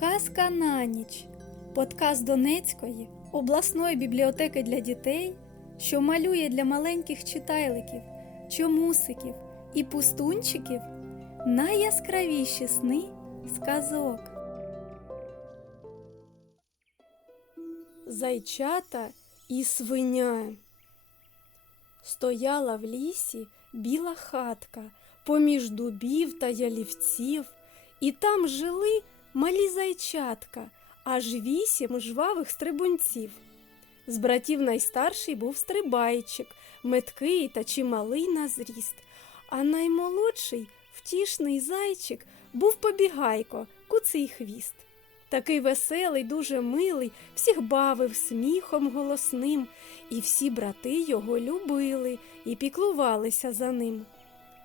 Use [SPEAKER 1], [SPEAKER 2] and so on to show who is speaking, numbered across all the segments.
[SPEAKER 1] Казка на ніч. Подкаст Донецької обласної бібліотеки для дітей, що малює для маленьких читайликів, чомусиків і пустунчиків найяскравіші сни сказок. Зайчата і свиня. Стояла в лісі біла хатка поміж дубів та ялівців, і там жили малі зайчатка, аж вісім жвавих стрибунців. З братів найстарший був стрибайчик, меткий та чималий на зріст, а наймолодший, втішний зайчик, був побігайко, куций хвіст. Такий веселий, дуже милий, всіх бавив сміхом голосним, і всі брати його любили і піклувалися за ним.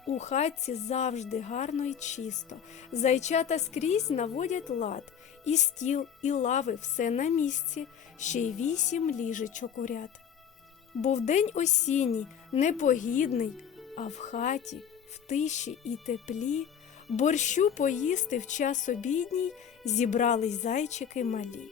[SPEAKER 1] У хатці завжди гарно і чисто, зайчата скрізь наводять лад, і стіл, і лави все на місці, ще й вісім ліжечок у ряд. Був день осінній, непогідний, а в хаті, в тиші і теплі, борщу поїсти в час обідній зібрались зайчики малі.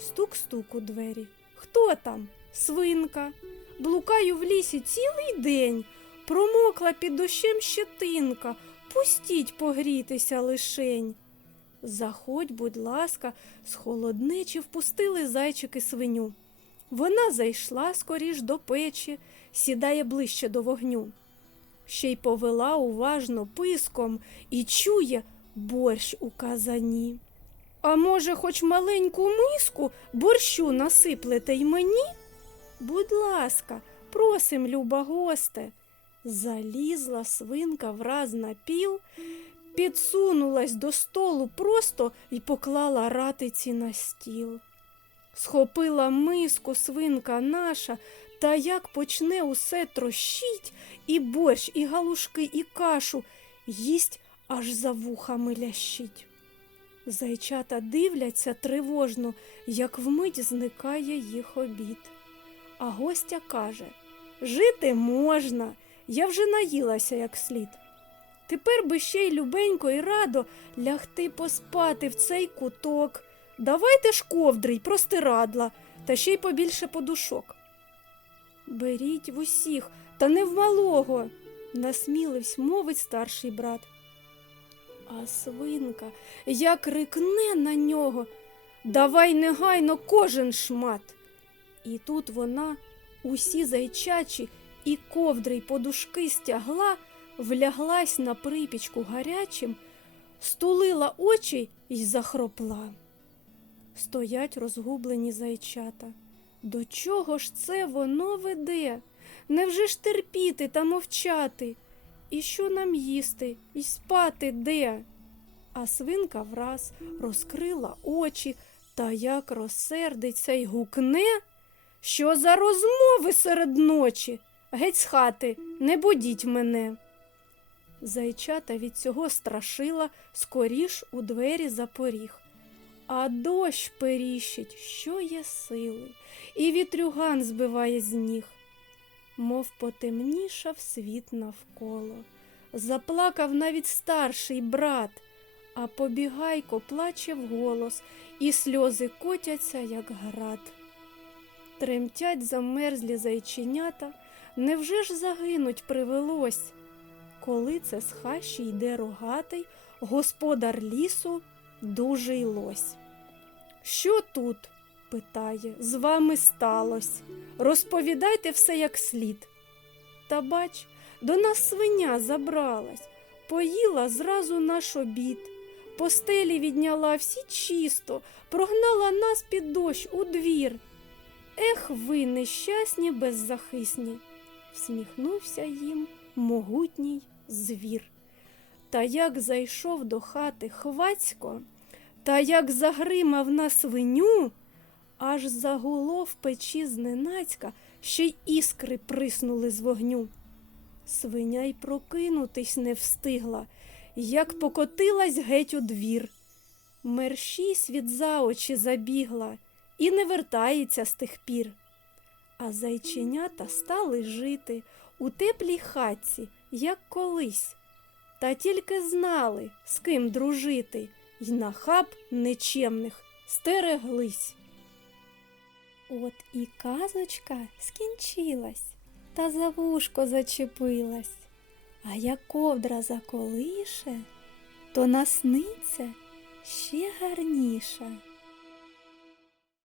[SPEAKER 1] Стук-стук у двері. Хто там? Свинка. Блукаю в лісі цілий день. Промокла під дощем щетинка, пустіть погрітися лишень. Заходь, будь ласка, з холоднечі впустили зайчики свиню. Вона зайшла скоріш до печі, сідає ближче до вогню. Ще й повела уважно писком і чує борщ у казані. А може, хоч маленьку миску борщу насиплете й мені? Будь ласка, просим, люба госте. Залізла свинка враз на піл, підсунулась до столу просто й поклала ратиці на стіл. Схопила миску свинка наша, та як почне усе трощить, і борщ, і галушки, і кашу їсть аж за вухами лящить. Зайчата дивляться тривожно, як вмить зникає їх обід. А гостя каже Жити можна, я вже наїлася як слід. Тепер би ще й любенько і радо лягти поспати в цей куток. Давайте ж ковдри й простирадла, та ще й побільше подушок. Беріть в усіх, та не в малого, насміливсь мовить старший брат. А свинка як рикне на нього. Давай негайно кожен шмат. І тут вона усі зайчачі і ковдри й подушки стягла, вляглась на припічку гарячим, стулила очі й захропла. Стоять розгублені зайчата. До чого ж це воно веде? Невже ж терпіти та мовчати? І що нам їсти, і спати де? А свинка враз розкрила очі та як розсердиться й гукне. Що за розмови серед ночі? Геть з хати, не будіть мене. Зайчата від цього страшила скоріш у двері запоріг. А дощ періщить, що є сили, і вітрюган збиває з ніг. Мов потемнішав світ навколо. Заплакав навіть старший брат, а побігайко плаче вголос, і сльози котяться, як град. Тремтять замерзлі зайченята, невже ж загинуть привелось? Коли це з хащі йде рогатий, господар лісу дужий лось. Що тут? питає, з вами сталось. Розповідайте все як слід. Та бач, до нас свиня забралась, поїла зразу наш обід, постелі відняла всі чисто, прогнала нас під дощ у двір. Ех ви, нещасні, беззахисні, всміхнувся їм могутній звір. Та як зайшов до хати хвацько, та як загримав на свиню, аж загуло в печі зненацька, ще й іскри приснули з вогню. Свиня й прокинутись не встигла, як покотилась геть у двір. Мерщій світ за очі забігла і не вертається з тих пір. А зайченята стали жити у теплій хатці, як колись, та тільки знали, з ким дружити, й нахаб нечемних стереглись. От і казочка скінчилась, та за вушко зачепилась. А як ковдра заколише, то насниться ще гарніше.